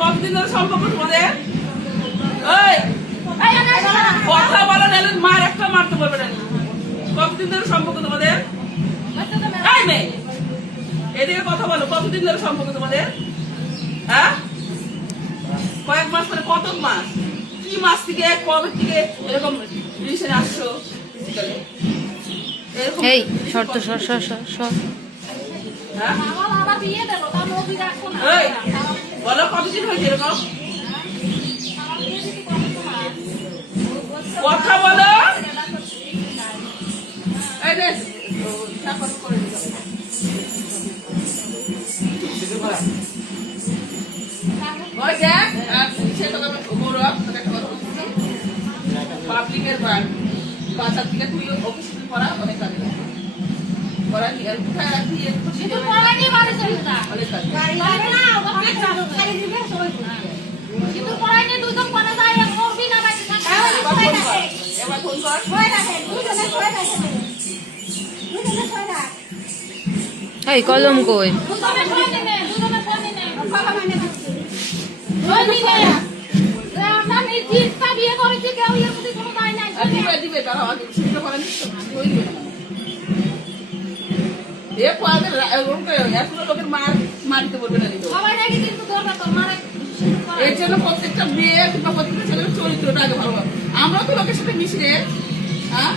কতদিন ধরে সম্পর্ক তোমাদের? কথা বলা নাহলে মার একটা মারতে পারবে না। কতদিন ধরে সম্পর্ক তোমাদের? এদিকে কথা বলো, কতদিন ধরে সম্পর্ক তোমাদের? হ্যাঁ, কয়েক মাস মানে কত মাস? কি মাস থেকে কবে থেকে এরকম রিলেশনে আসছো? এই শর্ত সর সর সর সর। হ্যাঁ বলো কতদিন হয়েছে এরকম? কথা বলো। পাবলিকের বাচ্চার দিকে তুই অফিসে পড়া অনেক কাজ পড়ানি আর কোথায় রাখি এই কলম কই? লোকের মারতে বলবে না। এর জন্য প্রত্যেকটা মেয়ে কিংবা প্রত্যেকটা ছেলের চরিত্রটা আগে ভালো। আমরা তো লোকের সাথে মিশি রে। হ্যাঁ,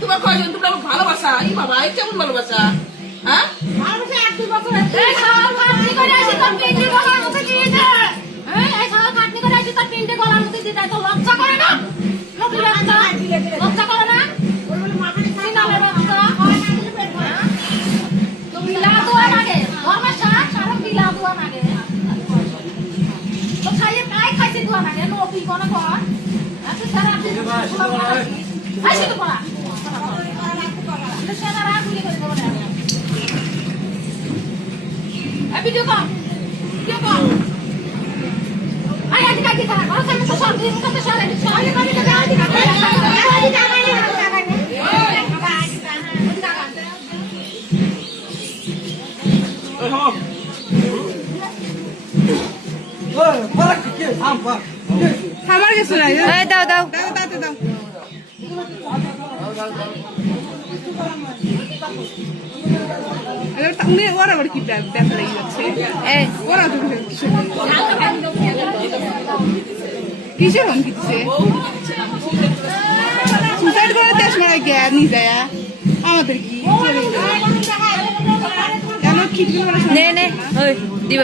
তোমার কয়জন তোমরা ভালোবাসা? এই বাবা, এই কেমন ভালোবাসা? হ্যাঁ, video call. Video call. Ay, adik adik kan. Kalau saya minta soal, minta soal ini. Soalnya kami tidak adik adik. আমার কিছু নাই। দাও দাও তাতে দাও। ওরা আবার কি ব্যথা লেগে যাচ্ছে? ওরা তো কিসের হুমকি দিচ্ছে? সুসাইড করে দেশ মারা গিয়ে নিয়ে যায় আমাদের কি? কেন খিটকিল নে নে দিবা।